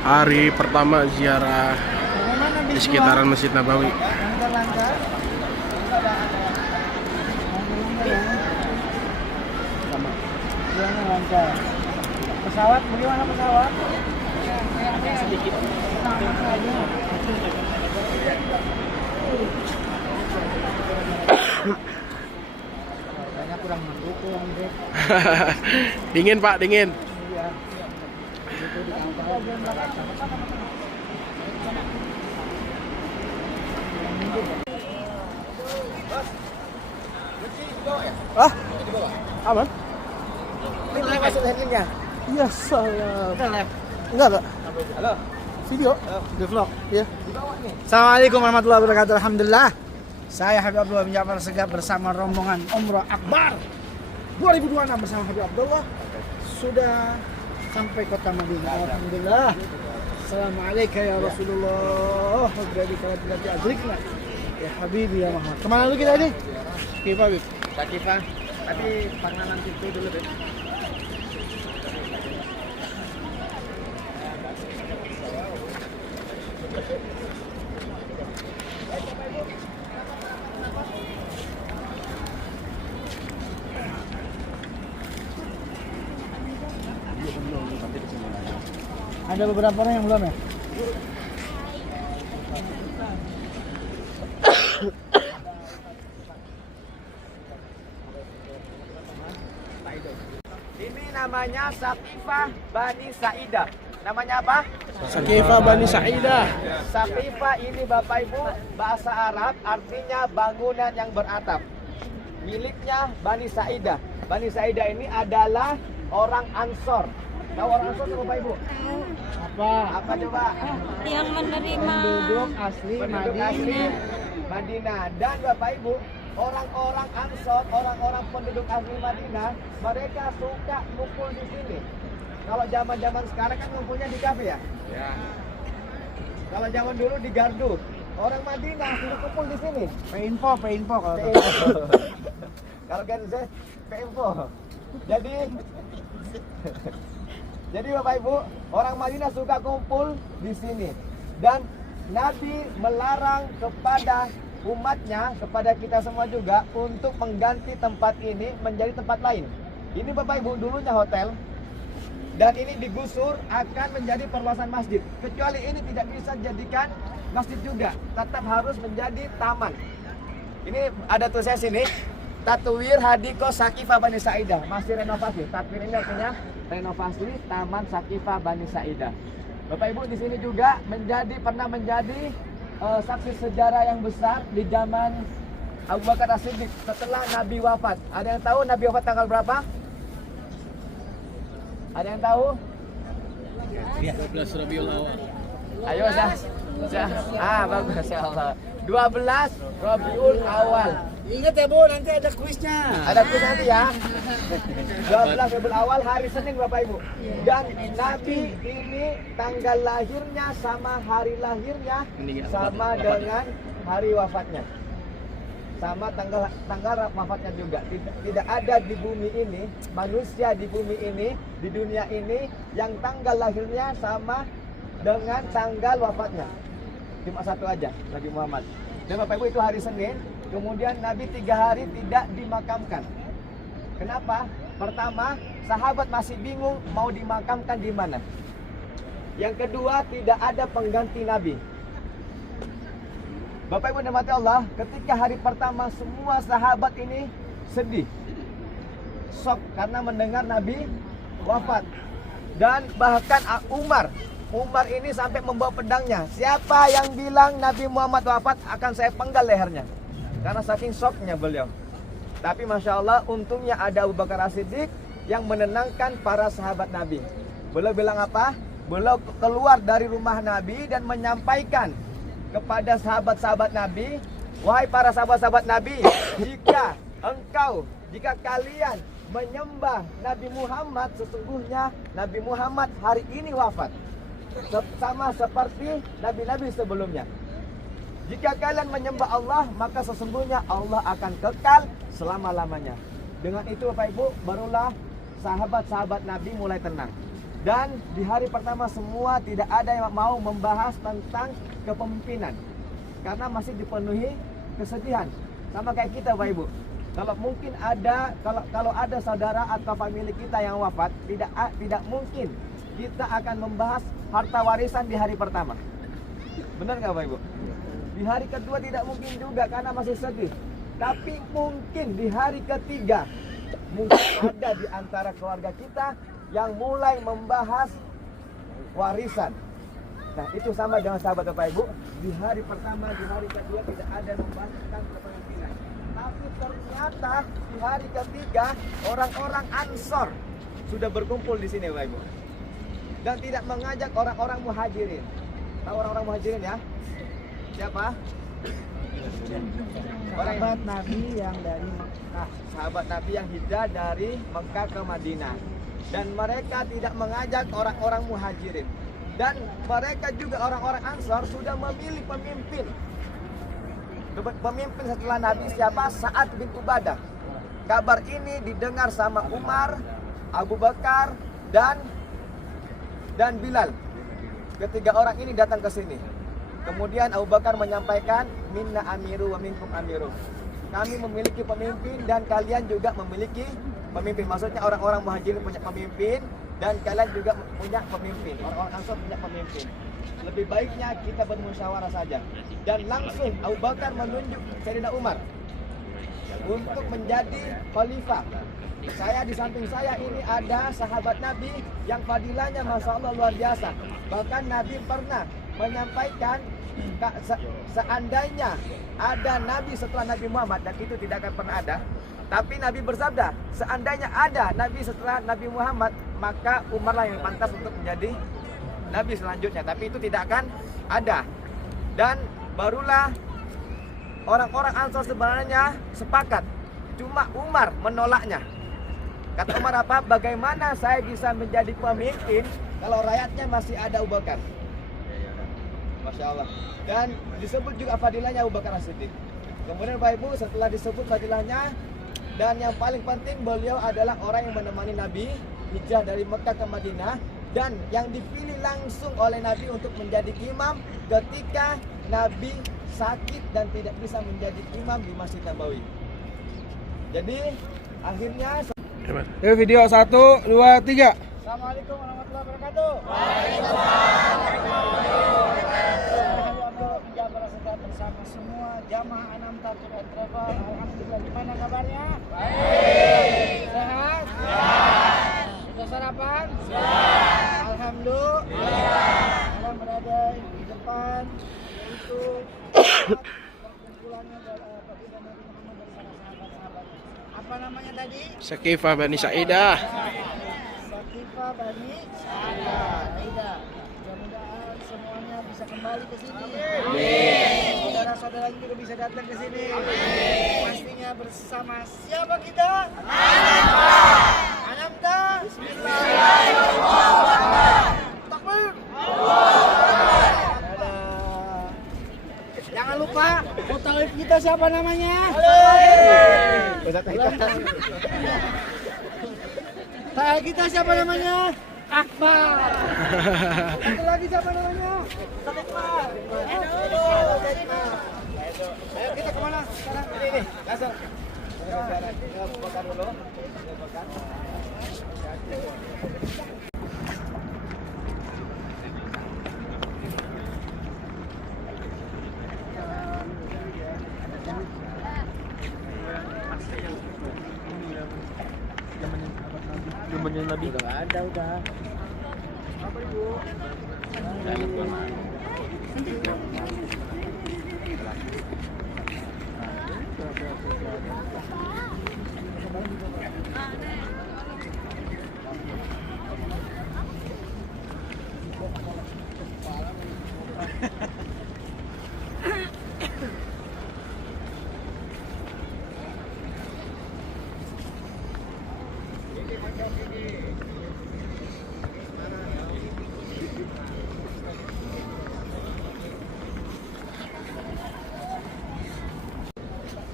Hari pertama ziarah di sekitaran Masjid Nabawi. Pesawat bagaimana pesawat? Sedikit. Banyak kurang mendukung deh. Dingin Pak, dingin. Iya. Itu di kapal. Ah, aman? Ini masuk handlingnya? Iya, salah. Enggak. Halo. Video? Di vlog? Iya. Assalamualaikum warahmatullahi wabarakatuh. Alhamdulillah. Saya Habib Abdullah bin Ja'far Segaf bersama rombongan Umrah Akbar 2026 bersama Habib Abdullah sudah sampai kota Madinah. Alhamdulillah. Assalamualaikum ya Rasulullah. Jadi kalau tidak adrikna ya Habibi ya Muhammad. Kemana dulu kita ini? Kifa Habib. Kifa. Tapi panganan itu dulu deh. Ada beberapa orang yang belum ya? Ini namanya Saqifah Bani Sa'idah. Namanya apa? Saqifah Bani Sa'idah. Saqifah ini Bapak Ibu bahasa Arab artinya bangunan yang beratap. Miliknya Bani Sa'idah. Bani Sa'idah ini adalah orang Ansor. Tahu orang Ansor Bapak Ibu? Apa? Apa coba? Yang menerima Penduduk asli Penduduk asli Madinah. Madinah. Dan Bapak Ibu, orang-orang Ansor, orang-orang penduduk asli Madinah, mereka suka kumpul di sini. Kalau zaman-zaman sekarang kan ngumpulnya di kafe ya? Ya. Kalau zaman dulu di Gardu. Orang Madinah sudah kumpul di sini. P-info kalau Kalau Gen Z, P-info. Jadi Bapak Ibu, orang Madinah suka kumpul di sini. Dan Nabi melarang kepada umatnya, kepada kita semua juga untuk mengganti tempat ini menjadi tempat lain. Ini Bapak Ibu dulunya hotel. Dan ini digusur akan menjadi perluasan masjid. Kecuali ini tidak bisa dijadikan masjid juga, tetap harus menjadi taman. Ini ada tulisannya sini, Tatwir Hadiko Saqifah Bani Sa'idah, masih renovasi. Tatwir ini artinya renovasi Taman Saqifah Bani Sa'idah. Bapak Ibu di sini juga pernah menjadi saksi sejarah yang besar di zaman Abu Bakar As-Siddiq setelah Nabi wafat. Ada yang tahu Nabi wafat tanggal berapa? Ada yang tahu? 12 Rabiul Awal. Ayo Zah. Bagus ya Allah. 12 Rabiul Awal. Ingat ya Bu, nanti ada kuisnya. Ada kuis nanti ya. 12 Rabiul Awal hari Senin Bapak Ibu. Dan Nabi ini tanggal lahirnya sama hari lahirnya sama dengan hari wafatnya. Sama tanggal wafatnya juga. Tidak ada di bumi ini, manusia di bumi ini, di dunia ini yang tanggal lahirnya sama dengan tanggal wafatnya. Cuma satu aja, Nabi Muhammad. Dan Bapak Ibu itu hari Senin, kemudian Nabi 3 hari tidak dimakamkan. Kenapa? Pertama, sahabat masih bingung mau dimakamkan di mana. Yang kedua, tidak ada pengganti Nabi. Bapak Ibu dan Allah, ketika hari pertama semua sahabat ini sedih, shock karena mendengar Nabi wafat. Dan bahkan Umar ini sampai membawa pedangnya. Siapa yang bilang Nabi Muhammad wafat akan saya penggal lehernya. Karena saking shocknya beliau. Tapi Masya Allah, untungnya ada Abu Bakar As-Siddiq yang menenangkan para sahabat Nabi. Beliau bilang apa? Beliau keluar dari rumah Nabi dan menyampaikan kepada sahabat-sahabat Nabi, wahai para sahabat-sahabat Nabi, jika kalian menyembah Nabi Muhammad, sesungguhnya Nabi Muhammad hari ini wafat. Sama seperti nabi-nabi sebelumnya. Jika kalian menyembah Allah, maka sesungguhnya Allah akan kekal selama-lamanya. Dengan itu Bapak Ibu, barulah sahabat-sahabat Nabi mulai tenang. Dan di hari pertama semua tidak ada yang mau membahas tentang kepemimpinan, karena masih dipenuhi kesedihan. Sama kayak kita Bapak Ibu. Kalau mungkin ada kalau ada saudara atau famili kita yang wafat, tidak mungkin kita akan membahas harta warisan di hari pertama. Benar nggak Bapak Ibu? Di hari kedua tidak mungkin juga karena masih sedih. Tapi mungkin di hari ketiga mungkin ada di antara keluarga kita yang mulai membahas warisan. Nah, itu sama dengan sahabat Bapak Ibu. Di hari pertama, di hari kedua tidak ada membahas tentang kepemimpinan. Tapi ternyata di hari ketiga orang-orang Ansor sudah berkumpul di sini Bapak Ibu. Dan tidak mengajak orang-orang Muhajirin. Tahu orang-orang Muhajirin ya? Siapa? Sahabat Nabi yang dari Nah, sahabat Nabi yang hijrah dari Mekah ke Madinah. Dan mereka tidak mengajak orang-orang Muhajirin. Dan mereka juga orang-orang Ansor sudah memilih pemimpin. Pemimpin setelah Nabi siapa? Sa'ad bin Ubadah. Kabar ini didengar sama Umar, Abu Bakar, dan Bilal. Ketiga orang ini datang ke sini. Kemudian Abu Bakar menyampaikan, minna amiru wa minkum amiru. Kami memiliki pemimpin dan kalian juga memiliki pemimpin. Maksudnya orang-orang Muhajirin punya pemimpin dan kalian juga punya pemimpin. Orang-orang Ansor punya pemimpin. Lebih baiknya kita bermusyawarah saja. Dan langsung Abu Bakar menunjuk Sayyidina Umar untuk menjadi khalifah. Saya di samping saya ini ada sahabat Nabi yang fadilahnya Masya Allah luar biasa. Bahkan Nabi pernah menyampaikan seandainya ada Nabi setelah Nabi Muhammad, dan itu tidak akan pernah ada. Tapi Nabi bersabda, seandainya ada Nabi setelah Nabi Muhammad, maka Umarlah yang pantas untuk menjadi Nabi selanjutnya. Tapi itu tidak akan ada. Dan barulah orang-orang Ansor sebenarnya sepakat. Cuma Umar menolaknya. Kata Umar apa? Bagaimana saya bisa menjadi pemimpin kalau rakyatnya masih ada Abu Bakar? Masya Allah. Dan disebut juga fadilahnya Abu Bakar As-Siddiq. Kemudian Bapak Ibu, setelah disebut fadilahnya, dan yang paling penting beliau adalah orang yang menemani Nabi hijrah dari Mekah ke Madinah, dan yang dipilih langsung oleh Nabi untuk menjadi imam ketika Nabi sakit dan tidak bisa menjadi imam di Masjid Nabawi. Jadi akhirnya video 1, 2, 3. Assalamualaikum warahmatullahi wabarakatuh. Bersama semua jamaah Anam Tatur and Travel. Alhamdulillah, gimana kabarnya? Baik. Sehat? Sehat. Sudah sarapan? Sehat. Alhamdulillah. Kalian berada di depan yaitu perkumpulannya Baginda Nabi Muhammad bersama sahabat-sahabatnya. Apa namanya tadi? Sakifah Bani Sa'idah. Sakifah Bani Sa'idah. Mudah-mudahan semuanya bisa kembali ke sini. Amin. Saudara-saudara juga bisa datang ke sini. Amin. Pastinya bersama siapa kita? Anamta. Bismillahirrahmanirrahim. Takbir. Jangan lupa foto kita siapa namanya? Saya kita siapa namanya? Akbar. Satu lagi siapa namanya? Akbar. Ayo kita kemana sekarang? ini langsung. Bakar dulu. Zamannya Nabi. Udah nggak ada udah. Apa Ibu?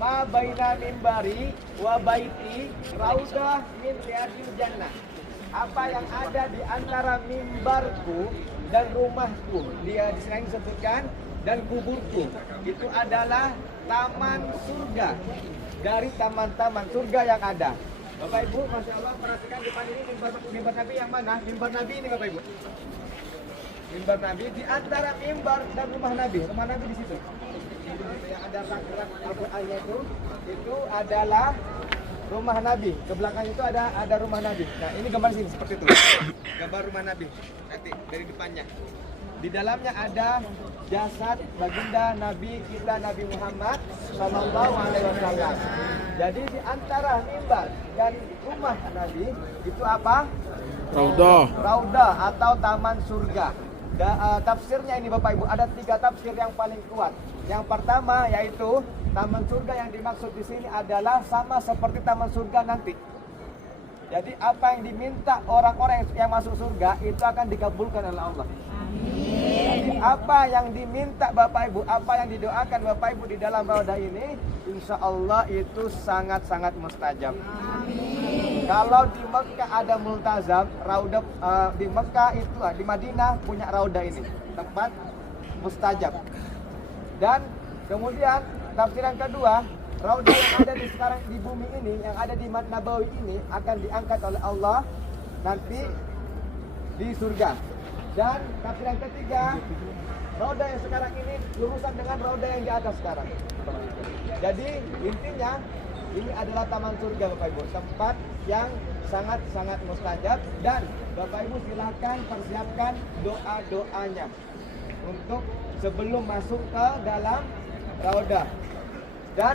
Ma baina mimbari wa baiti raudah min riyadil jannah. apa yang ada di antara mimbarku dan rumahku. Dia di sini disebutkan dan kuburku. Itu adalah taman surga dari taman-taman surga yang ada. Bapak Ibu, Masya Allah, perhatikan depan ini mimbar Nabi yang mana? Mimbar Nabi ini Bapak Ibu. Mimbar Nabi di antara mimbar dan rumah Nabi. Rumah Nabi di situ. Yang ada rak-rak Al-Qur'annya itu adalah rumah Nabi. Ke belakang itu ada rumah Nabi. Nah, ini gambar sini seperti itu. Gambar rumah Nabi. Nanti dari depannya. Di dalamnya ada jasad baginda Nabi kita Nabi Muhammad Sallallahu Alaihi Wasallam. Jadi di antara mimbar dan rumah Nabi itu apa? Raudah. Raudah atau taman surga. Tafsirnya ini Bapak Ibu ada 3 tafsir yang paling kuat. Yang pertama yaitu taman surga yang dimaksud di sini adalah sama seperti taman surga nanti. Jadi apa yang diminta orang-orang yang masuk surga itu akan dikabulkan oleh Allah. Jadi apa yang diminta Bapak Ibu, apa yang didoakan Bapak Ibu di dalam raudah ini, insya Allah itu sangat-sangat mustajab. Kalau di Mekah ada multazam, raudah di Mekah itu di Madinah punya raudah ini, tempat mustajab. Dan kemudian tafsir yang kedua, raudah yang ada di sekarang di bumi ini, yang ada di Masjid Nabawi ini akan diangkat oleh Allah nanti di surga. Dan tafsir yang ketiga, raudah yang sekarang ini lurusan dengan raudah yang di atas sekarang. Jadi intinya ini adalah taman surga Bapak Ibu, tempat yang sangat-sangat mustajab. Dan Bapak Ibu silakan persiapkan doa-doanya untuk sebelum masuk ke dalam raudah. Dan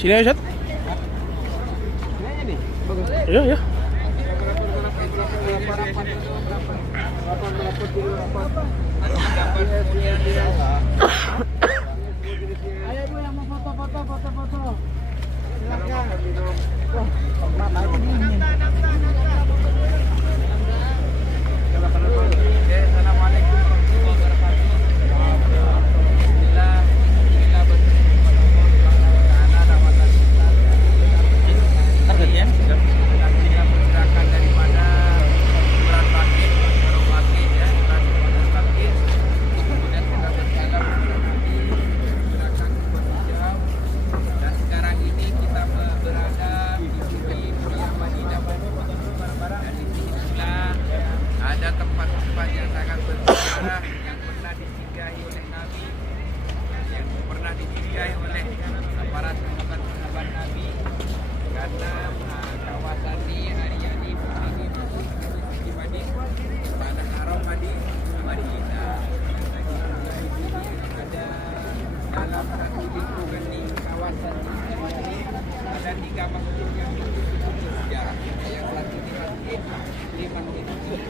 Sini aja, Ustaz. ini aja nih, bagus. Iya, ya. Ayo Bu yang mau foto. Silakan.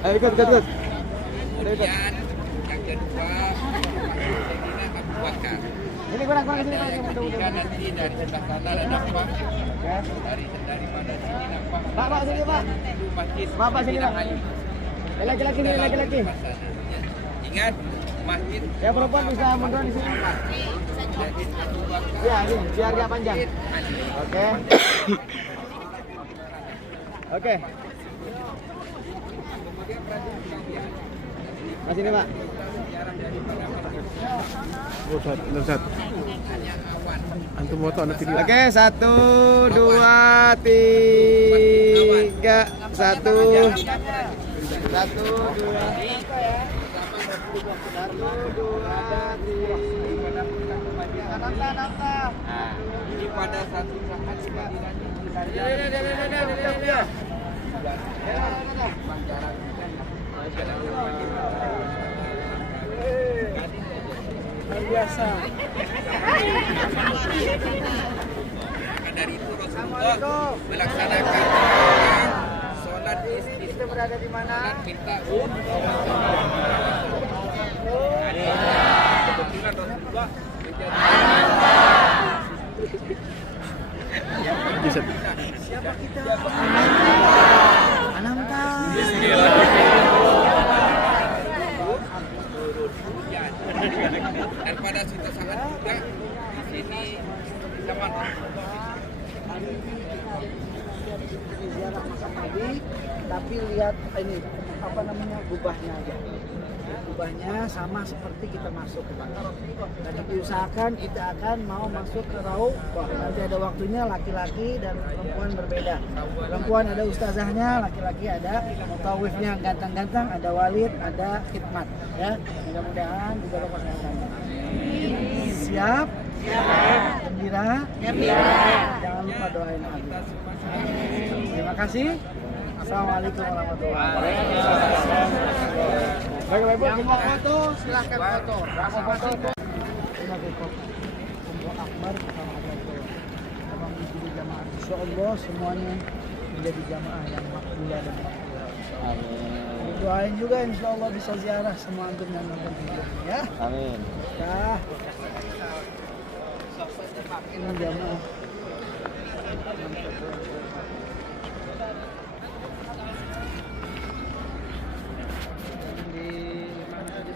Ayo ikut. Kemudian yang kedua Sayyidina Abu Bakar. Ini kurang sini. Ketiga nanti dari sebelah sana ada nampak. Dari mana sini nampak. Pak sini Pak. Itu masjid. Pak sini Pak. Ali. Laki-laki nih, laki-laki. Ingat masjid. Ya perempuan bisa mundur di sini. Masjid Abu Bakar. Ya, ini biar gak panjang. Ali. Oke. Oke. Mas ini Pak. Oh, Ustaz, benar, Ustaz. Antum foto anak video. Oke, 1, 2, 3. 1, 2. 1, 2. 3. Nanta. Nah, ini pada satu saat Biasa. Maka dari itu Rasulullah melaksanakan sholat Kita berada di mana? minta kebetulan Rasulullah Bisa. Siapa kita? Ananta. dan Ziarah makam Nabi, tapi lihat ini apa namanya gubahnya aja. Gubahnya sama seperti kita masuk ke Bangkok. Dan diusahakan kita akan mau masuk ke Rauf. Nanti ada waktunya laki-laki dan perempuan berbeda. Perempuan ada ustazahnya, laki-laki ada mutawifnya ganteng-ganteng, ada walid, ada khidmat. Ya, mudah-mudahan dijaga kesehatannya. Siap? Gembira? Jangan lupa doain Abi. Terima kasih. Assalamualaikum warahmatullahi wabarakatuh. Yang mau foto silahkan foto. Sebagai Pembawa Akbar sama ada Abang menjadi jamaah. Insya Allah semuanya menjadi jamaah yang makbulah dan makbulah. Amin. Doain juga insya Allah bisa ziarah semua antum yang nonton video ini ya. Amin. Dah. Ini jamaah